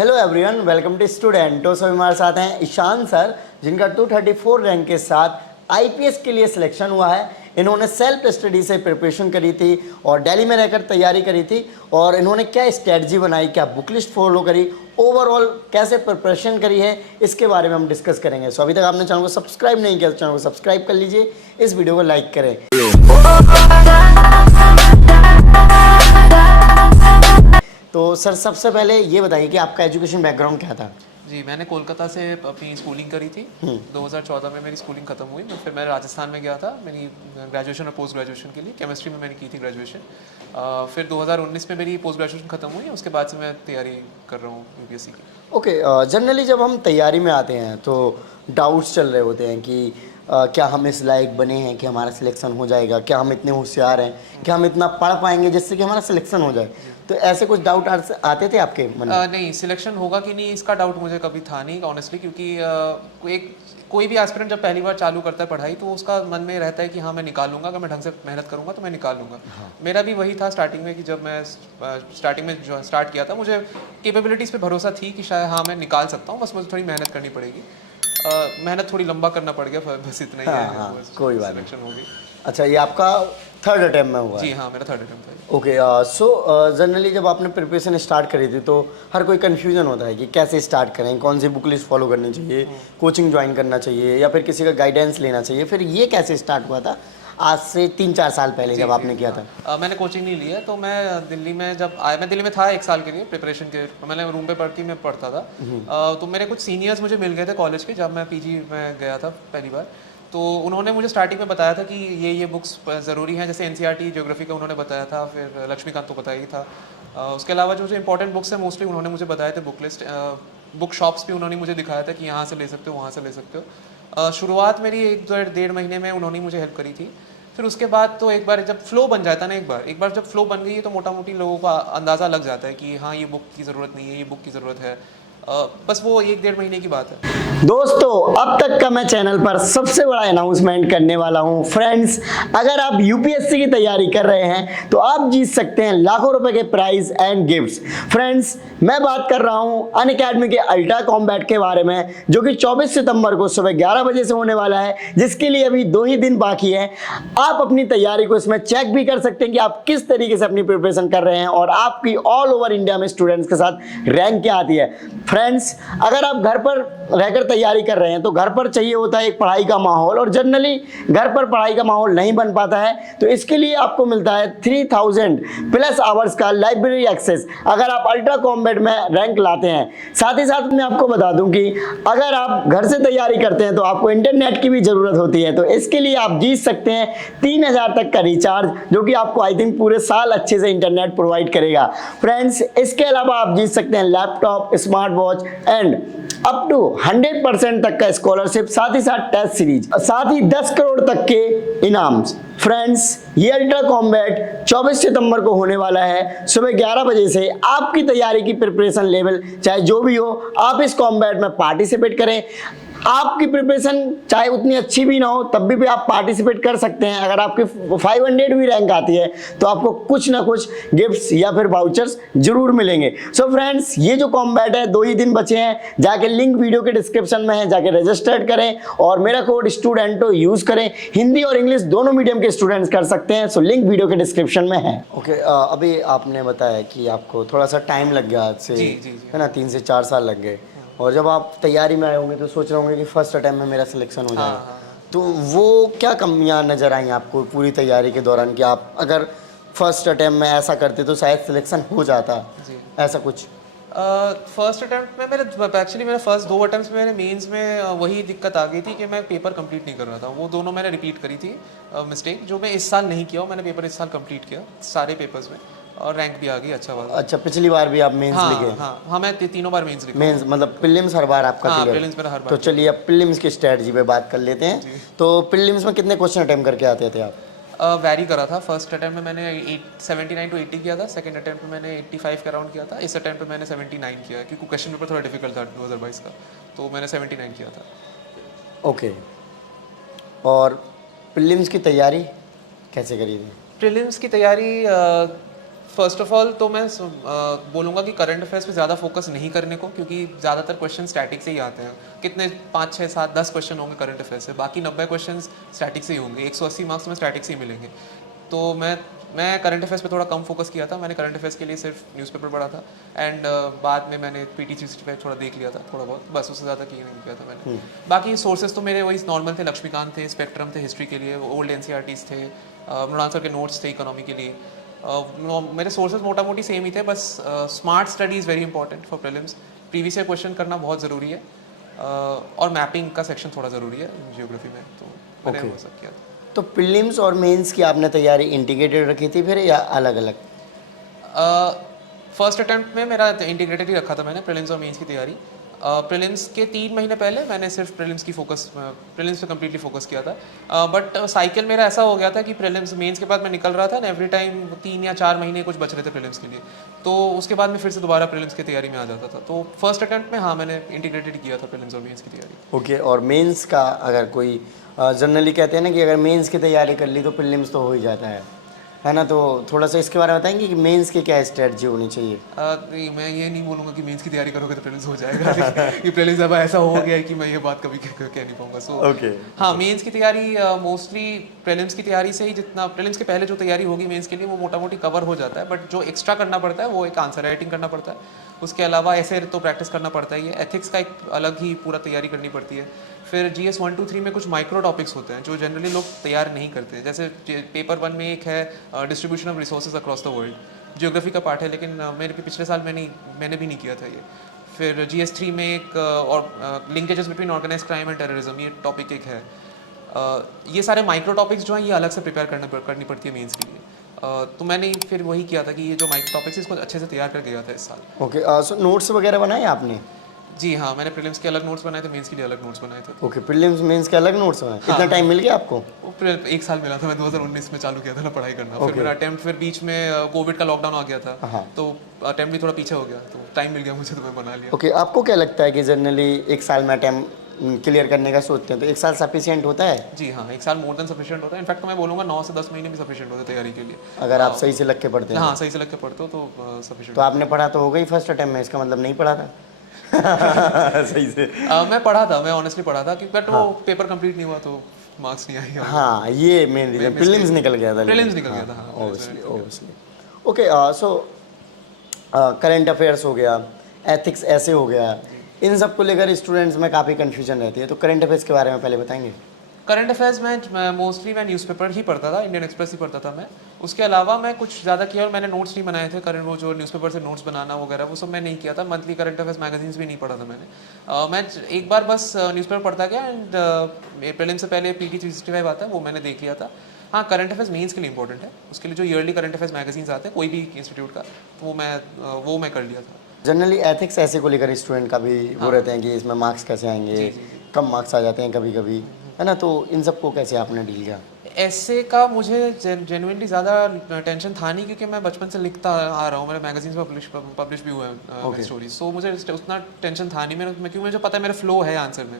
Hello everyone, welcome to स्टूडेंटो। So हमारे साथ हैं ईशान सर, जिनका 234 रैंक के साथ आईपीएस के लिए सिलेक्शन हुआ है। इन्होंने सेल्फ स्टडी से प्रिपरेशन करी थी और दिल्ली में रहकर तैयारी करी थी। और इन्होंने क्या स्ट्रेटजी बनाई, क्या बुक लिस्ट फॉलो करी, ओवरऑल कैसे प्रिपरेशन करी है, इसके बारे में हम डिस्कस करेंगे। सो अभी तक आपने चैनल को सब्सक्राइब नहीं किया तो चैनल को सब्सक्राइब कर लीजिए, इस वीडियो को लाइक करें। तो सर सबसे पहले ये बताइए कि आपका एजुकेशन बैकग्राउंड क्या था? जी, मैंने कोलकाता से अपनी स्कूलिंग करी थी। 2014 में मेरी स्कूलिंग ख़त्म हुई। फिर मैं राजस्थान में गया था मेरी ग्रेजुएशन और पोस्ट ग्रेजुएशन के लिए। केमिस्ट्री में मैंने की थी ग्रेजुएशन। फिर 2019 में मेरी पोस्ट ग्रेजुएशन ख़त्म हुई। उसके बाद से मैं तैयारी कर रहा हूँ यूपीएससी की। ओके, जनरली जब हम तैयारी में आते हैं तो डाउट्स चल रहे होते हैं कि क्या हम इस लायक बने हैं कि हमारा सिलेक्शन हो जाएगा, क्या हम इतने होशियार हैं, क्या हम इतना पढ़ पाएंगे जिससे कि हमारा सिलेक्शन हो जाए। तो ऐसे कुछ डाउट आते थे आपके मन में? नहीं, सिलेक्शन होगा कि नहीं इसका डाउट मुझे कभी था नहीं ऑनेस्टली, क्योंकि कोई भी एस्पिरेंट जब पहली बार चालू करता है पढ़ाई तो उसका मन में रहता है कि हाँ मैं निकाल लूँगा, अगर मैं ढंग से मेहनत करूँगा तो मैं निकाल लूँगा। हाँ। मेरा भी वही था स्टार्टिंग में कि जब मैं स्टार्टिंग में जो स्टार्ट किया था मुझे कैपेबिलिटीज़ पे भरोसा थी कि शायद हाँ मैं निकाल सकता हूँ, बस मुझे थोड़ी मेहनत करनी पड़ेगी। मेहनत थोड़ी लंबा करना पड़ गया, बस इतना ही है। हाँ, कोई बात नहीं। सिलेक्शन हो गई। अच्छा, ये आपका थर्ड अटेम्प्ट में हुआ? जी हाँ, मेरा थर्ड अटेम्प्ट था। ओके, सो जनरली जब आपने प्रिपरेशन स्टार्ट करी थी तो हर कोई कन्फ्यूजन होता है कि कैसे स्टार्ट करें, कौन सी बुक लिस्ट फॉलो करनी चाहिए, कोचिंग ज्वाइन करना चाहिए या फिर किसी का गाइडेंस लेना चाहिए। फिर ये कैसे स्टार्ट हुआ था आज से 3-4 साल पहले जब आपने किया था? मैंने कोचिंग नहीं लिया। तो मैं दिल्ली में जब आया, मैं दिल्ली में था 1 साल के लिए प्रिपरेशन के। मैंने रूम पे मैं पढ़ता था। तो मेरे कुछ सीनियर्स मुझे मिल गए थे कॉलेज के, जब मैं पीजी में गया था पहली बार। तो उन्होंने मुझे स्टार्टिंग में बताया था कि ये बुक्स ज़रूरी हैं, जैसे एनसीईआरटी ज्योग्राफी का उन्होंने बताया था, फिर लक्ष्मीकांत तो बताया ही था। उसके अलावा जो इंपॉर्टेंट बुक्स हैं मोस्टली उन्होंने मुझे बताए थे। बुक लिस्ट, बुक शॉप्स भी उन्होंने मुझे दिखाया था कि यहाँ से ले सकते हो, वहाँ से ले सकते हो। शुरुआत मेरी 1-1.5 महीने में उन्होंने मुझे हेल्प करी थी। फिर उसके बाद तो एक बार जब फ्लो बन जाता है ना, एक बार जब फ्लो बन गई है तो मोटा मोटी लोगों का अंदाज़ा लग जाता है कि हाँ ये बुक की ज़रूरत नहीं है, ये बुक की ज़रूरत है। बस वो 1-1.5 महीने की बात है। दोस्तों, अब तक का मैं चैनल पर सबसे बड़ा अनाउंसमेंट करने वाला हूं। फ्रेंड्स, अगर आप यूपीएससी की तैयारी कर रहे हैं तो आप जीत सकते हैं लाखों रुपए के प्राइज एंड गिफ्ट्स। फ्रेंड्स, मैं बात कर रहा हूं अनअकैडमी के अल्ट्रा कॉम्बैट के बारे में, जो कि 24 सितंबर को सुबह 11 बजे से होने वाला है, जिसके लिए अभी 2 ही दिन बाकी है। आप अपनी तैयारी को इसमें चेक भी कर सकते हैं कि आप किस तरीके से अपनी प्रिपरेशन कर रहे हैं और आपकी ऑल ओवर इंडिया में स्टूडेंट्स के साथ रैंक क्या आती है। फ्रेंड्स, अगर आप घर पर रहकर तैयारी कर रहे हैं तो घर पर चाहिए होता है एक पढ़ाई का माहौल, और जनरली घर पर पढ़ाई का माहौल नहीं बन पाता है, तो इसके लिए आपको मिलता है 3000+ आवर्स का लाइब्रेरी एक्सेस अगर आप अल्ट्रा कॉम्बैट में रैंक लाते हैं। साथ ही साथ मैं आपको बता दूं कि अगर आप घर से तैयारी करते हैं तो आपको इंटरनेट की भी जरूरत होती है, तो इसके लिए आप जीत सकते हैं 3000 तक का रिचार्ज, जो कि आपको आई थिंक पूरे साल अच्छे से इंटरनेट प्रोवाइड करेगा। फ्रेंड्स, इसके अलावा आप जीत सकते हैं laptop, smart watch and up to 100% तक का स्कॉलरशिप, साथ ही साथ टेस्ट सीरीज, साथ ही 10 करोड़ तक के इनाम। फ्रेंड्स, ये अल्ट्रा कॉम्बैट 24 सितंबर को होने वाला है सुबह 11 बजे से। आपकी तैयारी की प्रिपरेशन लेवल चाहे जो भी हो, आप इस कॉम्बैट में पार्टिसिपेट करें। आपकी प्रिपरेशन चाहे उतनी अच्छी भी ना हो तब भी आप पार्टिसिपेट कर सकते हैं। अगर आपकी 500 भी रैंक आती है तो आपको कुछ ना कुछ गिफ्ट्स या फिर वाउचर्स जरूर मिलेंगे। सो फ्रेंड्स, ये जो कॉम्बैट है 2 ही दिन बचे हैं, जाके लिंक वीडियो के डिस्क्रिप्शन में है, जाके रजिस्टर्ड करें और मेरा कोड स्टूडेंटो यूज करें। हिंदी और इंग्लिश दोनों मीडियम के स्टूडेंट्स कर सकते हैं, सो लिंक वीडियो के डिस्क्रिप्शन में है। ओके, अभी आपने बताया कि आपको थोड़ा सा टाइम लग गया आज से, है ना, 3 से 4 साल लग गए, और जब आप तैयारी में आए होंगे तो सोच रहे होंगे कि फर्स्ट अटेम्प्ट में मेरा सिलेक्शन हो जाएगा। तो वो क्या कमियां नज़र आई आपको पूरी तैयारी के दौरान कि आप अगर फर्स्ट अटेम्प्ट में ऐसा करते तो शायद सिलेक्शन हो जाता, ऐसा कुछ? फर्स्ट अटेम्प्ट में मेरा फर्स्ट 2 अटेम्प्ट्स में मेरे मेंस में वही दिक्कत आ गई थी कि मैं पेपर कंप्लीट नहीं कर रहा था। वो दोनों मैंने रिपीट करी थी मिस्टेक, जो मैं इस साल नहीं किया। मैंने पेपर इस साल कंप्लीट किया सारे पेपर्स में और रैंक भी आ गई अच्छा वाला। अच्छा, पिछली बार भी आप मेंस लिखे? हाँ, मैं 3 बार मेंस लिखा। मेंस मतलब प्रीलिम्स हर बार आपका क्लियर? प्रीलिम्स मेरा हर बार। तो चलिए अब प्रीलिम्स की स्ट्रेटजी पे बात कर लेते हैं। तो प्रीलिम्स में कितने क्वेश्चन अटेम्प्ट करके आते थे आप? वैरी करा था। फर्स्ट अटेम्प्ट में मैंने 79 to 80 किया था। सेकंड अटेम्प्ट में मैंने 85 का राउंड किया था। इस अटेम्प्ट में मैंने 79 किया, क्योंकि क्वेश्चन पेपर थोड़ा डिफिकल्ट था 2022 का, तो मैंने 79 किया था। ओके, और प्रीलिम्स की तैयारी कैसे करी थी? प्रीलिम्स की तैयारी फर्स्ट ऑफ ऑल तो मैं बोलूँगा कि करंट अफेयर्स पे ज़्यादा फोकस नहीं करने को, क्योंकि ज़्यादातर क्वेश्चन स्टैटिक से ही आते हैं। कितने 5 6 7 10 क्वेश्चन होंगे करंट अफेयर्स से, बाकी 90 क्वेश्चन स्टैटिक से ही होंगे। 180 मार्क्स में स्टैटिक से ही मिलेंगे। तो मैं करंट अफेयर्स पे थोड़ा कम फोकस किया था। मैंने करंट अफेयर्स के लिए सिर्फ न्यूज़पेपर पढ़ा था एंड बाद में मैंने PT 365 थोड़ा देख लिया था, थोड़ा बहुत, बस उससे ज़्यादा की नहीं किया था मैंने। बाकी सोर्सेज तो मेरे वही नॉर्मल थे, लक्ष्मीकांत थे, स्पेक्ट्रम थे हिस्ट्री के लिए, ओल्ड NCERTs थे, मृणाल सर के नोट्स थे इकोनॉमी के लिए। मेरे सोर्सेज मोटा मोटी सेम ही थे, बस smart study is very important for prelims. Previous year question करना बहुत ज़रूरी है, और मैपिंग का सेक्शन थोड़ा ज़रूरी है जियोग्राफी में, तो मैंने वो सब किया था। तो प्रीलिम्स और मेंस की आपने तैयारी इंटीग्रेटेड रखी थी फिर या अलग अलग? फर्स्ट अटेम्प्ट में मेरा इंटीग्रेटेड ही रखा था मैंने, प्रीलिम्स और मेंस की तैयारी। प्रीलिम्स के 3 महीने पहले मैंने सिर्फ प्रीलिम्स पे कम्प्लीटली फोकस किया था। बट साइकिल मेरा ऐसा हो गया था कि प्रीलिम्स मेंस के बाद मैं निकल रहा था ना, एवरी टाइम 3 या 4 महीने कुछ बच रहे थे प्रीलिम्स के लिए, तो उसके बाद मैं फिर से दोबारा प्रीलिम्स की तैयारी में आ जाता था। तो फर्स्ट अटेम्प्ट में हाँ मैंने इंटीग्रेटेड किया था प्रीलिम्स और मेंस की तैयारी। ओके, और मेंस का अगर कोई जनरली कहते हैं ना कि अगर मेंस की तैयारी कर ली तो प्रीलिम्स तो हो ही जाता है ना, तो थोड़ा सा इसके बारे में बताएंगे कि मेंस की क्या स्ट्रेटजी होनी चाहिए? नहीं, मैं ये नहीं बोलूँगा कि मेंस की तैयारी करोगे तो प्रीलिम्स हो जाएगा। ये प्रीलिम्स अब ऐसा हो गया है कि मैं ये बात कभी कह नहीं पाऊंगा। सो ओके, हाँ, मेंस की तैयारी मोस्टली प्रीलिम्स की तैयारी से ही, जितना प्रीलिम्स के पहले जो तैयारी होगी मेंस के लिए वो मोटा मोटी कवर हो जाता है, बट जो एक्स्ट्रा करना पड़ता है वो एक आंसर राइटिंग करना पड़ता है। उसके अलावा ऐसे तो प्रैक्टिस करना पड़ता ही है। एथिक्स का एक अलग ही पूरा तैयारी करनी पड़ती है। फिर GS 1 2 3 में कुछ माइक्रो टॉपिक्स होते हैं जो जनरली लोग तैयार नहीं करते। जैसे पेपर 1 में एक है distribution of resources across the world, geography का पार्ट है, लेकिन मेरे पिछले साल मैंने भी नहीं किया था ये। फिर GS 3 में एक और linkages between organise crime and terrorism, ये टॉपिक एक है। ये सारे माइक्रो टॉपिक्स जो हैं ये अलग से प्रिपेयर करनी पड़ती है मेंस के लिए। तो मैंने फिर वही किया था कि ये जो माइक्रो टॉपिक्स इसको अच्छे से तैयार कर गया था इस साल। ओके, सो नोट्स वगैरह बनाए आपने? जी हाँ, मैंने प्रीलिम्स के अलग नोट्स बनाए थे, मेंस के लिए अलग नोट्स बनाए थे। ओके, प्रीलिम्स मेंस के अलग नोट्स बनाए? हाँ, इतना टाइम मिल गया आपको? वो फिर 1 साल मिला था, मैं 2019 में चालू किया था ना पढ़ाई करना। फिर मेरा अटेम्प्ट, फिर बीच में कोविड का लॉकडाउन आ गया था, तो अटेम्प्ट भी थोड़ा पीछे हो गया, तो टाइम मिल गया मुझे, तो मैं बना लिया। ओके, आपको क्या लगता है कि जनरली 1 साल में अटेम्प्ट क्लियर करने का सोचते हैं तो 1 साल सफिशिएंट होता है? जी हाँ, 1 साल मोर देन सफिशिएंट होता है। इनफैक्ट तो मैं बोलूँगा 9 से 10 महीने भी सफिशिएंट होते हैं तैयारी के लिए, अगर आप सही से लग के पढ़ते हैं। हाँ, सही से लग के पढ़ते हो तो सफिशिएंट। तो आपने पढ़ा तो हो गई फर्स्ट अटेम्प्ट में, इसका मतलब नहीं पढ़ा था? सही से मैं पढ़ा था, मैं ऑनेस्टली पढ़ा था, बट वो पेपर कंप्लीट नहीं हुआ तो मार्क्स नहीं आए। हाँ, ये मेन रीजन, प्रीलिम्स निकल गया था। प्रीलिम्स निकल गया था, हाँ, obviously. Okay, so current affairs हो गया, एथिक्स ऐसे हो गया, इन सब को लेकर स्टूडेंट्स में काफ़ी कन्फ्यूजन रहती है, तो करंट अफेयर्स के बारे में पहले बताएंगे। करंट अफेयर्स में मोस्टली मैं न्यूज़पेपर ही पढ़ता था, इंडियन एक्सप्रेस ही पढ़ता था मैं। उसके अलावा मैं कुछ ज़्यादा किया और मैंने नोट्स नहीं बनाए थे। करंट वो जो न्यूज़पेपर से नोट्स बनाना वगैरह वो सब मैं नहीं किया था। मंथली करंट अफेयर्स मैगजीन्स भी नहीं पढ़ा था मैंने। मैं एक बार बस न्यूज़पेपर पढ़ता गया एंड प्रीलिम से पहले PT 365 आता है वो मैंने देख लिया था। हाँ, करंट अफेयर्स मेंस के लिए इंपॉर्टेंट है, उसके लिए जो ईयरली करंट अफेयर्स मैगजीन्स आते हैं कोई भी इंस्टीट्यूट का, तो वो मैं कर लिया था। जनरली एथिक्स ऐसे को लेकर स्टूडेंट का भी वो रहते हैं कि इसमें मार्क्स कैसे आएंगे, कम मार्क्स आ जाते हैं कभी कभी, है ना, तो इन सबको कैसे आपने डील किया? ऐसे का मुझे जेन्युइनली ज़्यादा टेंशन था नहीं, क्योंकि मैं बचपन से लिखता आ रहा हूँ, मेरे मैगजीन्स में पब्लिश भी हुआ है स्टोरीज, सो मुझे उतना टेंशन था नहीं मेरे, क्योंकि मुझे पता है मेरा फ्लो है आंसर में।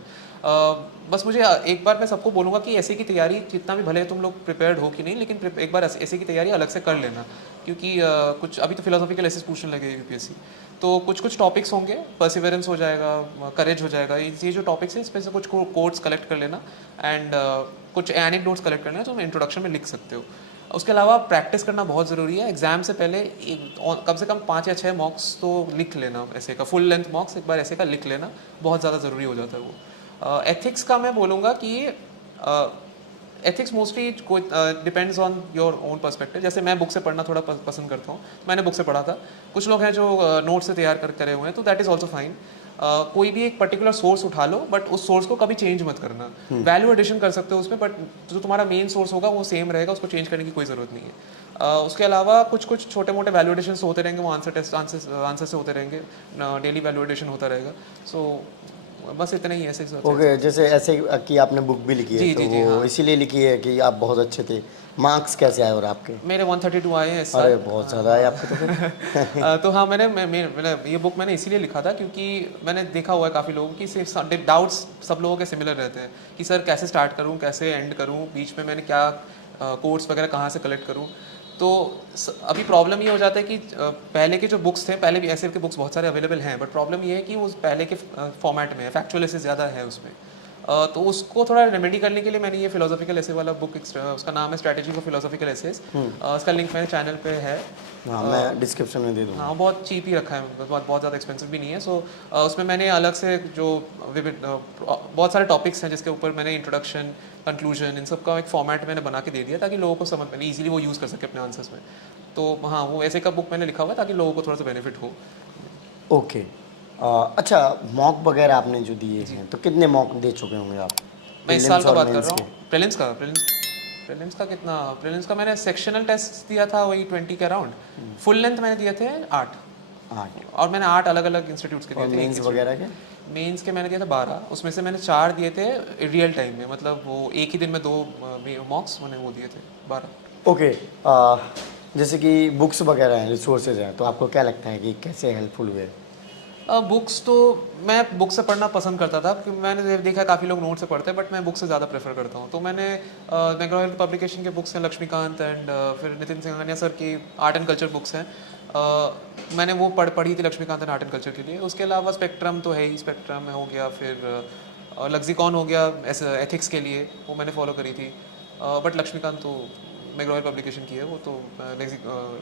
बस मुझे एक बार मैं सबको बोलूँगा कि ऐसे की तैयारी जितना भी भले तुम लोग प्रिपेयर्ड हो कि नहीं, लेकिन एक बार ऐसे की तैयारी अलग से कर लेना, क्योंकि कुछ अभी तो फिलोसॉफिकल एसेस पूछने लगे UPSC, तो कुछ टॉपिक्स होंगे, परसिवरेंस हो जाएगा, करेज हो जाएगा, ये जो टॉपिक्स हैं इस पर से कुछ कोट्स कलेक्ट कर लेना एंड कुछ एनेक्डोट्स कलेक्ट करना है तो इंट्रोडक्शन में लिख सकते हो। उसके अलावा प्रैक्टिस करना बहुत ज़रूरी है। एग्जाम से पहले कम से कम 5 या 6 मॉक्स तो लिख लेना, ऐसे का फुल लेंथ मॉक्स एक बार ऐसे का लिख लेना, बहुत ज़्यादा ज़रूरी हो जाता है वो। एथिक्स का मैं बोलूँगा कि ethics mostly depends on your own perspective. जैसे मैं बुक से पढ़ना थोड़ा पसंद करता हूँ, मैंने बुक से पढ़ा था। कुछ लोग हैं जो नोट से तैयार करे हुए हैं, तो दैट इज़ ऑल्सो फाइन। कोई भी एक पर्टिकुलर सोर्स उठा लो, बट उस सोर्स को कभी चेंज मत करना। वैल्यू एडिशन कर सकते हो उसमें, बट जो तुम्हारा मेन सोर्स होगा वो सेम रहेगा, उसको चेंज करने की कोई ज़रूरत नहीं है। उसके अलावा कुछ छोटे मोटे वैल्यू एडिशन होते रहेंगे, वो आंसर से होते रहेंगे, डेली वैल्यू एडिशन होता रहेगा। सो बस इतना ही ऐसे। ओके, जैसे ऐसे कि आपने बुक भी लिखी है, तो वो इसीलिए लिखी है कि आप बहुत अच्छे थे। मार्क्स कैसे आए और आपके? मेरे 132 आए हैं इस साल। अरे बहुत ज़्यादा है आपके तो फिर। तो हाँ, मैंने ये बुक मैंने इसीलिए लिखा था क्योंकि मैंने देखा हुआ है काफ़ी लोगों की सिर्फ डाउट्स सब लोगों के सिमिलर रहते हैं कि सर कैसे स्टार्ट करूँ, कैसे एंड करूँ, बीच में मैंने क्या कोट्स वगैरह कहाँ से कलेक्ट करूँ। तो अभी प्रॉब्लम ये हो जाता है कि पहले के जो बुक्स थे, पहले भी ऐसे के बुक्स बहुत सारे अवेलेबल हैं, बट प्रॉब्लम ये है कि वो पहले के फॉर्मेट में है, फैक्चुअल ऐसे ज़्यादा है उसमें। तो उसको थोड़ा रेमेडी करने के लिए मैंने ये फिलोसॉफिकल ऐसे वाला बुक, उसका नाम है स्ट्रैटेजी फॉर फिलोसॉफिकल एसेस, उसका लिंक मेरे चैनल पे है। हाँ, मैं डिस्क्रिप्शन में दे दूँगा। हाँ, बहुत चीप ही रखा है, बहुत ज़्यादा एक्सपेंसिव भी नहीं है। सो उसमें मैंने अलग से जो बहुत सारे टॉपिक्स हैं जिसके ऊपर मैंने इंट्रोडक्शन, कंक्लूजन, इन सब का एक फॉर्मेट मैंने बना के दे दिया ताकि लोगों को समझ में ईजिली वो यूज़ कर सके अपने आंसर्स में। तो हाँ, वो ऐसे का बुक मैंने लिखा हुआ है ताकि लोगों को थोड़ा सा बेनिफिट हो। ओके। अच्छा, मॉक वगैरह आपने जो दिए हैं, तो कितने मॉक दे चुके होंगे आप? मैं इस साल का और बात कर मेंस रहा के? हूँ। प्रीलिम्स का कितना, प्रीलिम्स का मैंने सेक्शनल टेस्ट दिया था वही 20 के अराउंड। फुल लेंथ मैंने दिए थे 8, 8। और मैंने 8 अलग अलग इंस्टीट्यूट्स के और दिए थे। मेंस वगैरह के? मेंस के मैंने दिया था 12, उसमें से मैंने 4 दिए थे रियल टाइम में, मतलब वो एक ही दिन में 2 मॉक्स मैंने वो दिए थे 12। ओके। जैसे कि बुक्स वगैरह हैं, रिसोर्सेज हैं, तो आपको क्या लगता है कि कैसे हेल्पफुल हुए? बुक्स तो मैं बुक से पढ़ना पसंद करता था, क्योंकि मैंने देखा काफ़ी लोग नोट से पढ़ते हैं, बट मैं बुक से ज़्यादा प्रेफर करता हूँ। तो मैंने मैकग्रॉ-हिल पब्लिकेशन के बुक्स हैं, लक्ष्मीकांत एंड फिर नितिन सिंघानिया सर की आर्ट एंड कल्चर बुक्स हैं। मैंने वो पढ़ी थी Laxmikanth and art and culture के लिए। उसके अलावा स्पेक्ट्रम तो है ही, स्पेक्ट्रम हो गया, फिर लक्सिकॉन हो गया ऐसे एथिक्स के लिए, वो मैंने फॉलो करी थी। बट लक्ष्मीकांत तो मैकग्रॉ-हिल पब्लिकेशन की है, वो तो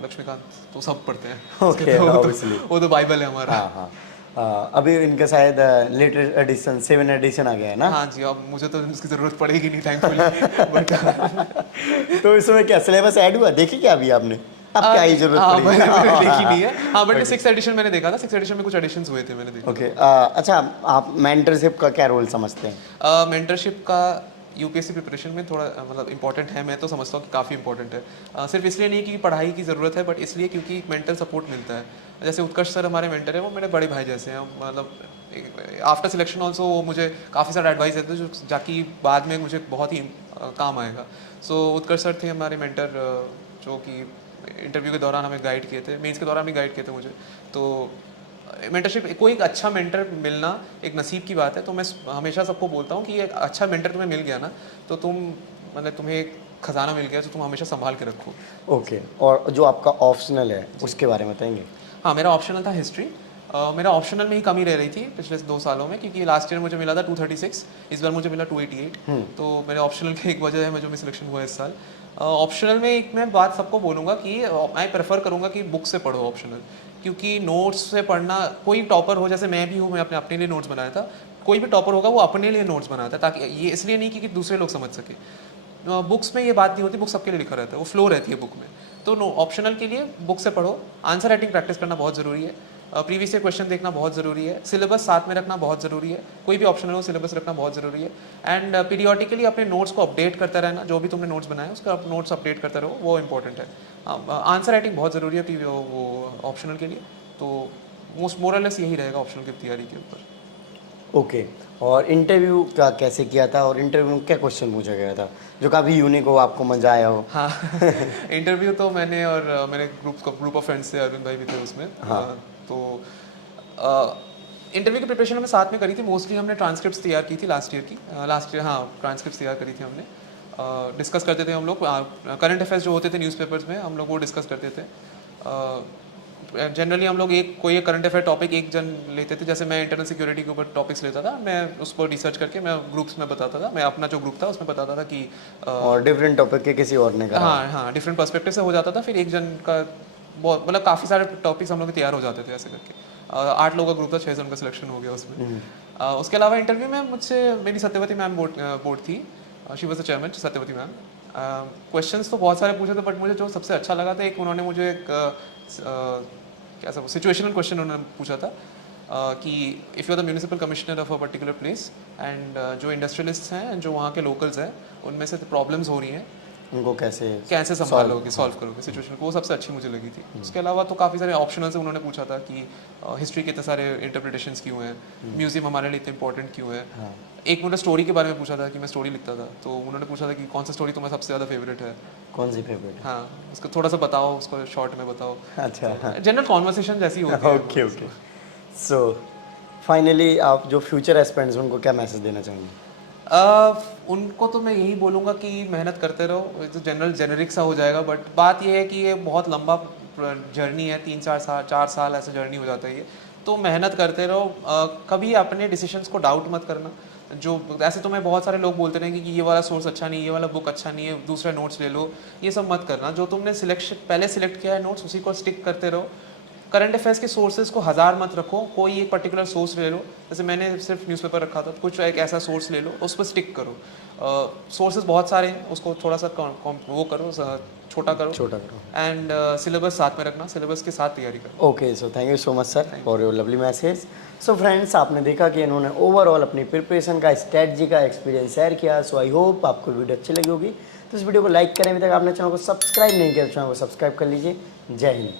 लक्ष्मीकांत तो सब पढ़ते हैं। ओके, तो ऑब्वियसली। वो तो बाइबल है हमारा। हाँ, हाँ। अभी इनका शायद लेटेस्ट एडिशन 7 एडिशन आ गया है ना? हाँ जी, अब मुझे तो उसकी ज़रूरत पड़ेगी नहीं थैंकफुली, बट तो इसमें क्या सिलेबस ऐड हुआ? देखी क्या अभी आपने? अब क्या ही जरूरत हाँ, पड़ी? मैंने देखी नहीं है। हाँ, बट 6th एडिशन मैंने देखा था, 6th एडिशन में कुछ एडिशंस हुए थे, मैंने देखा। ओके। अच्छा, आप मेंटरशिप का क्या रोल समझते हैं? मेंटरशिप का यूपीएससी प्रिपरेशन में थोड़ा मतलब इंपॉर्टेंट है, मैं तो समझता हूँ कि काफ़ी इंपॉर्टेंट है। सिर्फ इसलिए नहीं कि पढ़ाई की ज़रूरत है, बट इसलिए क्योंकि मेंटल सपोर्ट मिलता है। जैसे उत्कर्ष सर हमारे मेंटर है, वो मेरे बड़े भाई जैसे हैं, मतलब आफ्टर सिलेक्शन ऑल्सो वो मुझे काफ़ी सारा एडवाइस देते हैं जो जाकि बाद में मुझे बहुत ही काम आएगा। सो उत्कर्ष सर थे हमारे मेंटर, जो कि इंटरव्यू के दौरान हमें गाइड किए थे, मेंस के दौरान भी गाइड किए थे मुझे। तो मेंटरशिप, कोई एक अच्छा मेंटर मिलना एक नसीब की बात है। तो मैं हमेशा सबको बोलता हूँ कि एक अच्छा मेंटर तुम्हें मिल गया ना, तो तुम्हें एक खजाना मिल गया, तो तुम हमेशा संभाल के रखो। ओके। और जो आपका ऑप्शनल है उसके बारे में बताएंगे? हाँ, मेरा ऑप्शनल था हिस्ट्री। मेरा ऑप्शनल में ही कमी रह रही थी पिछले 2 सालों में, क्योंकि लास्ट ईयर मुझे मिला था 236, इस बार मुझे मिला 288। तो मेरे ऑप्शनल की एक वजह है मैं जो मैं सिलेक्शन हुआ इस साल। ऑप्शनल में एक मैं बात सबको बोलूँगा कि मैं प्रेफर करूँगा कि बुक से पढ़ो ऑप्शनल, क्योंकि नोट्स से पढ़ना, कोई टॉपर हो जैसे मैं भी हूँ, मैं अपने लिए नोट्स बनाया था, कोई भी टॉपर होगा वो अपने लिए नोट्स बनाता है, ताकि ये इसलिए नहीं कि दूसरे लोग समझ सके। बुक्स में ये बात नहीं होती, बुक सबके लिए लिखा रहता है, वो फ्लो रहती है बुक में। तो ऑप्शनल के लिए बुक से पढ़ो। आंसर राइटिंग प्रैक्टिस करना बहुत ज़रूरी है, प्रीवियस ईयर क्वेश्चन देखना बहुत ज़रूरी है, सिलेबस साथ में रखना बहुत ज़रूरी है, कोई भी ऑप्शनल हो सिलेबस रखना बहुत ज़रूरी है। एंड पीरियोडिकली अपने नोट्स को अपडेट करता रहना, जो भी तुमने नोट्स बनाए उसका नोट्स अपडेट करते रहो, वो इंपॉर्टेंट है। आंसर राइटिंग बहुत ज़रूरी है वो ऑप्शनल के लिए। तो मोस्ट मोरलेस यही रहेगा ऑप्शनल की तैयारी के ऊपर। ओके। और इंटरव्यू का कैसे किया था, और इंटरव्यू में क्या क्वेश्चन पूछा गया था जो काफ़ी यूनिक हो, आपको मजा आया हो? हाँ इंटरव्यू तो मैंने और मेरे ग्रुप ऑफ फ्रेंड्स थे, अरविंद भाई भी थे उसमें। हाँ। तो इंटरव्यू की प्रिपरेशन हमें साथ में करी थी। मोस्टली हमने ट्रांसक्रिप्ट्स तैयार की थी लास्ट ईयर हाँ, ट्रांसक्रिप्ट्स तैयार करी थी हमने। डिस्कस करते थे हम लोग करंट अफेयर्स जो होते थे न्यूज़पेपर्स में, हम लोग वो डिस्कस करते थे। जनरली हम लोग कोई एक करंट अफेयर टॉपिक एक जन लेते थे, जैसे मैं इंटरनल सिक्योरिटी के ऊपर टॉपिक्स लेता था, मैं उस पर रिसर्च करके मैं ग्रुप्स में बताता था, मैं अपना जो ग्रुप था उसमें बताता था कि और डिफरेंट टॉपिक के किसी और ने कहा? हाँ, डिफरेंट पर्सपेक्टिव से हो जाता था। फिर एक जन का बहुत मतलब काफ़ी सारे टॉपिक्स हम लोग तैयार हो जाते थे ऐसे करके। 8 लोगों का ग्रुप था, 6 जन का सिलेक्शन हो गया उसमें। उसके अलावा इंटरव्यू में मुझसे मेरी सत्यवती मैम बोर्ड थी, she was the chairman, Satyavati ma'am. Questions तो बहुत सारे पूछे थे, बट मुझे जो सबसे अच्छा लगा था, एक उन्होंने मुझे एक क्या सब सिचुएशनल क्वेश्चन उन्होंने पूछा था कि if you are the municipal commissioner of a particular place and जो इंडस्ट्रियलिस्ट्स हैं, जो वहाँ के लोकल्स हैं, उनमें से प्रॉब्लम्स हो रही हैं, उनको कैसे संभालोगे, सॉल्व करोगे सिचुएशन को, वो सबसे अच्छी मुझे लगी थी। उसके अलावा तो काफ़ी सारे ऑप्शनल से उन्होंने पूछा था कि हिस्ट्री के इतने सारे इंटरप्रिटेशंस क्यों हैं, म्यूजियम हमारे लिए इतने इंपॉर्टेंट क्यों है। हाँ। एक मुझे स्टोरी के बारे में पूछा था कि मैं स्टोरी लिखता था, तो उन्होंने पूछा था कि कौन सा स्टोरी तुम्हारा सबसे ज़्यादा फेवरेट है। कौन सी फेवरेट? हाँ, उसको थोड़ा सा बताओ, उसको शॉर्ट में बताओ। अच्छा। जनरल कॉन्वर्सेशन जैसी होती है। ओके सो फाइनली आप जो फ्यूचर एस्पिरेंट्स हैं उनको क्या मैसेज देना चाहेंगे? उनको तो मैं यही बोलूँगा कि मेहनत करते रहो, ये तो जेनरिक सा हो जाएगा, बट बात ये है कि ये बहुत लंबा जर्नी है, 3-4 साल ऐसा जर्नी हो जाता है ये। तो मेहनत करते रहो, कभी अपने डिसीजंस को डाउट मत करना। जो ऐसे तो मैं बहुत सारे लोग बोलते रहेंगे कि ये वाला सोर्स अच्छा नहीं है, ये वाला बुक अच्छा नहीं है, दूसरे नोट्स ले लो, ये सब मत करना। जो तुमने पहले सिलेक्ट किया है नोट्स, उसी को स्टिक करते रहो। करंट अफेयर्स के सोर्सेज को 1000 मत रखो, कोई एक पर्टिकुलर सोर्स ले लो। जैसे मैंने सिर्फ न्यूज़पेपर रखा था, कुछ एक ऐसा सोर्स ले लो, उस पर स्टिक करो। सोर्सेज बहुत सारे हैं, उसको थोड़ा सा वो करो, छोटा करो एंड सिलेबस साथ में रखना, सिलेबस के साथ तैयारी करो। Okay, so thank you so much sir for your lovely message. So friends, आपने देखा कि इन्होंने ओवरऑल अपनी प्रिपरेशन का स्ट्रेटजी का एक्सपीरियंस शेयर किया। सो आई होप आपको वीडियो अच्छी लगी होगी। तो इस वीडियो को लाइक करें, अभी तक आपने चैनल को सब्सक्राइब नहीं किया तो चैनल को सब्सक्राइब कर लीजिए। जय हिंद।